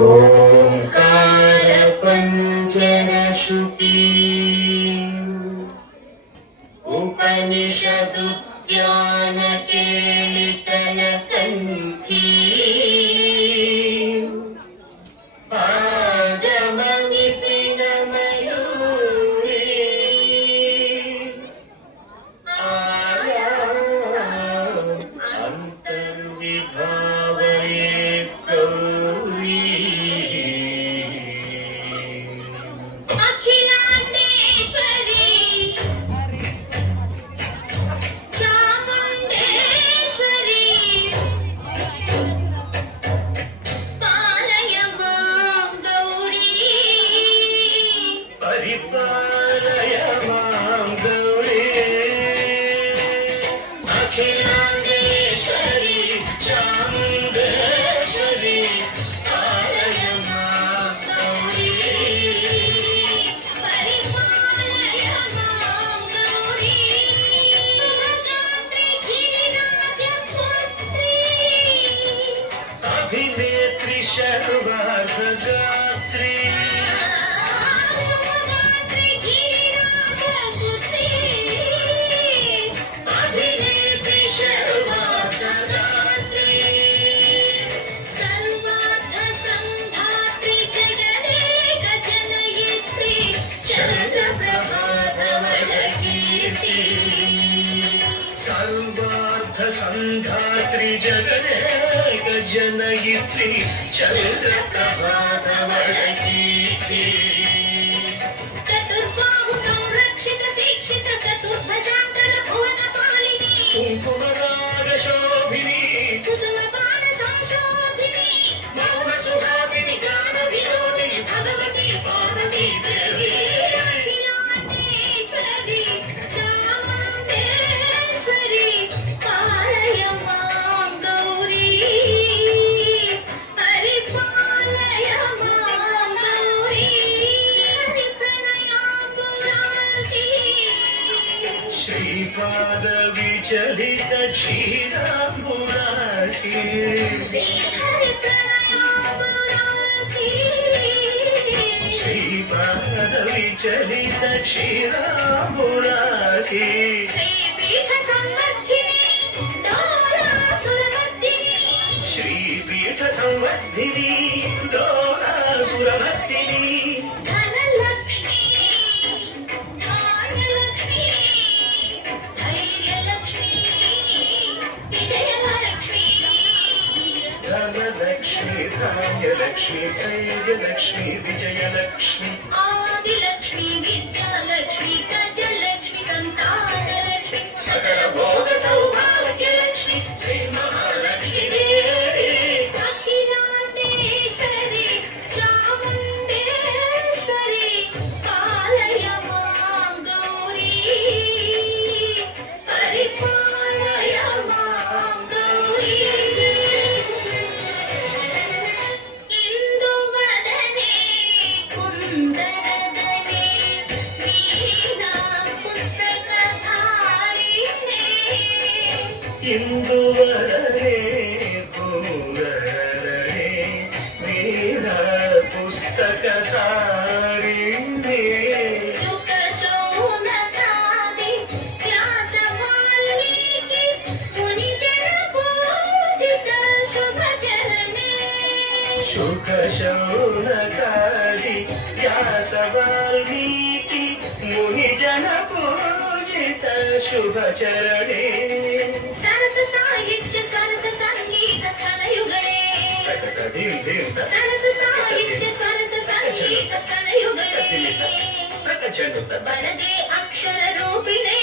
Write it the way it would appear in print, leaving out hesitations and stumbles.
ओंकार पंजन श्रुति उपनिषद ज्ञान केलितल कंठी आगम विपिन मयूरी आया अंतर्विभावये गौरी अखिलांडेश्वरी चामुंडेश्वरी पालय मां गौरी परिपालय मां गौरी अखिलांडेश्वरी चामुंडेश्वरी पालय मां गौरी परिपालय मां गौरी गात्री गिरिराजपुत्री अभिनेत्री सर्वार्थगात्री शुभगात्री गिरिराजपुत्री अभिनेत्री सर्वार्थगात्री सर्वार्थ संधात्री जगदेक जनयित्री चन्द्रप्रभाधवलकीर्ति सर्वार्थ संधात्री जगदेक जनयित्री चन्द्रप्रभाधवलकीर्ति चतुर्बाहु संरक्षित शिक्षित चतुर्भुजाङ्कर भुवनपालिनी कुङ्कुमरागशोभिनी कुसुमपान संशोभिनी मौन सुहासिनी गान विनोदिनी भगवती पार्वती देवी अखिलांडेश्वरी चामुण्डेश्वरी पालय मां गौरी परिपालय मां गौरी हरिप्रणयाम्बुराशी श्रीपाद विचलित क्षीराम्बुराशी श्रीहरिप्रणयाम्बुराशी श्रीपाद विचलित क्षीराम्बुराशी श्रीपीठ संवर्धिनी दोलासुरमर्दिनी श्रीपीठ संवर्धिनी दोलासुरमर्दिनी धनलक्ष्मी धान्यलक्ष्मी धैर्यलक्ष्मी विजयलक्ष्मी धनलक्ष्मी धान्यलक्ष्मी धैर्यलक्ष्मी विजयलक्ष्मी आदिलक्ष्मी विद्यालक्ष्मी गजलक्ष्मी संतानलक्ष्मी सकल भोग सौभाग्यलक्ष्मी श्री महालक्ष्मी देवी अखिलांडेश्वरी चामुण्डेश्वरी पालय मां गौरी परिपालय मां गौरी इंदुवदने कुन्दरदने वीणा पुस्तकधारिणे इंदुवरणे कुंदरणे वीणा पुस्तकधारिणे शुकशौनकादि व्यासवाल्मीकि मुनिजनपूजित शुभचरणे शुकशौनकादि व्यास वाल्मीकि मुनिजन पूजित शुभचरणे सरस साहित्य स्वरस संगीत स्थलयुगले धीम धीम सरस साहित्य स्वरस संगीत स्थलयुगले जनुत वरदे अक्षर रूपिणे